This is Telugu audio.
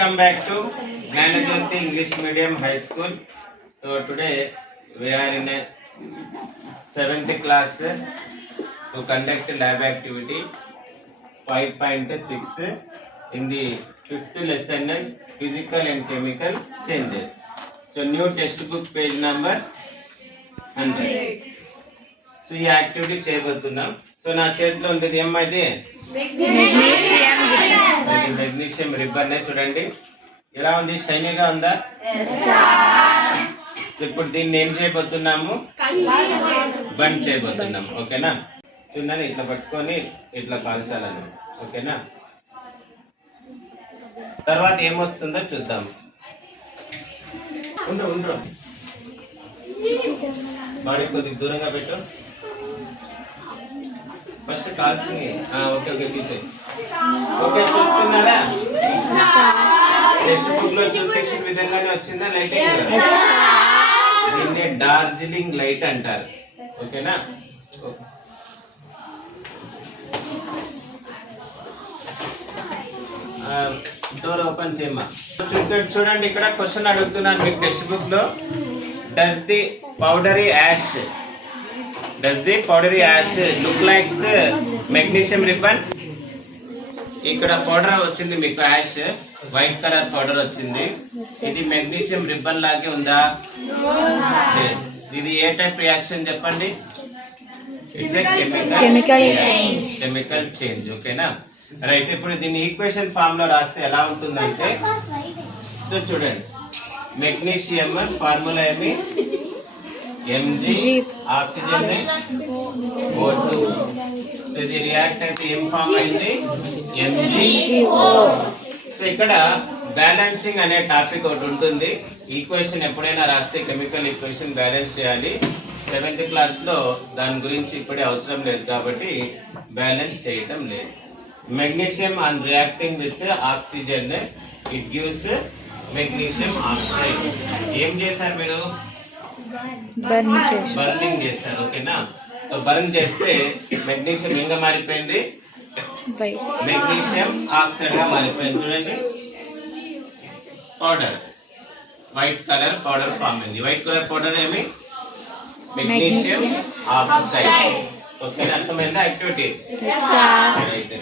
Welcome back to Gnanajyoti English Medium High School. So today we are in a 7th class to conduct lab activity 5.6 in the 5th lesson physical and chemical changes. So new textbook page number 100. So ఈ యాక్టివిటీ చేయబోతున్నాం. సో నా చేతిలో ఉండేది ఏమైంది మెగ్నీషియం రిబ్బన్. చూడండి ఎలా ఉంది, షైనీగా ఉందా? సో ఇప్పుడు దీన్ని ఏం చేయబోతున్నాము, బండ్ చేయబోతున్నాము. ఓకేనా? చూడండి ఇట్లా పట్టుకొని ఇట్లా కాల్చాలని. ఓకేనా? తర్వాత ఏమొస్తుందో చూద్దాం. ఉండు బాడీ కొద్దిగా దూరంగా పెట్టు. ఫస్ట్ కాల్చి ఓకే తీసే. ఓకే చూస్తున్నారా? టెక్స్ట్ బుక్ లో చూపించిన విధంగానే వచ్చిందా లైటింగ్? దీన్ని డార్జిలింగ్ లైట్ అంటారు. ఓకేనా? డోర్ ఓపెన్ చేయమ్మా. చూడండి ఇక్కడ క్వశ్చన్ అడుగుతున్నాను మీకు టెక్స్ట్ బుక్ లో. Does the powdery ash look like magnesium ribbon? ఇక్కడ పౌడర్ వచ్చింది మీకు, యాష్ వైట్ కలర్ పౌడర్ వచ్చింది. ఇది మెగ్నీషియం రిబ్బన్ లాగే ఉందా? ఇది ఏ టైప్ రియాక్షన్ చెప్పండి? It's a chemical change. ఓకేనా? రైట్. ఇప్పుడు దీన్ని ఈక్వేషన్ ఫామ్ లో రాస్తే ఎలా ఉంటుందంటే, సో చూడండి మెగ్నీషియం ఫార్ములా ఏమి? Mg oxygen O2. సో ఇది రియాక్ట్ అయితే ఏం ఫామ్ అయింది? MgO. సో ఇక్కడ బ్యాలెన్సింగ్ అనే టాపిక్ ఒకటి ఉంటుంది. ఈక్వేషన్ ఎప్పుడైనా రాస్తే కెమికల్ ఈక్వేషన్ బ్యాలెన్స్ చేయాలి. 7th క్లాస్లో దాని గురించి ఇప్పుడే అవసరం లేదు కాబట్టి బ్యాలెన్స్ చేయటం లేదు. Magnesium on reacting with oxygen it gives magnesium oxide. ఏం చేశారు మీరు? బర్నింగ్ చేస్తారు. ఓకేనా? సో బర్న్ చేస్తే మెగ్నీషియం ఇంకా మారిపోయింది, మెగ్నీషియం ఆక్సైడ్ గా మారిపోయింది. చూడండి powder, white colour powder form అయింది. వైట్ కలర్ పౌడర్ ఏమి? Magnesium oxide. ఓకేనా? అర్థమైందా యాక్టివిటీ? అయితే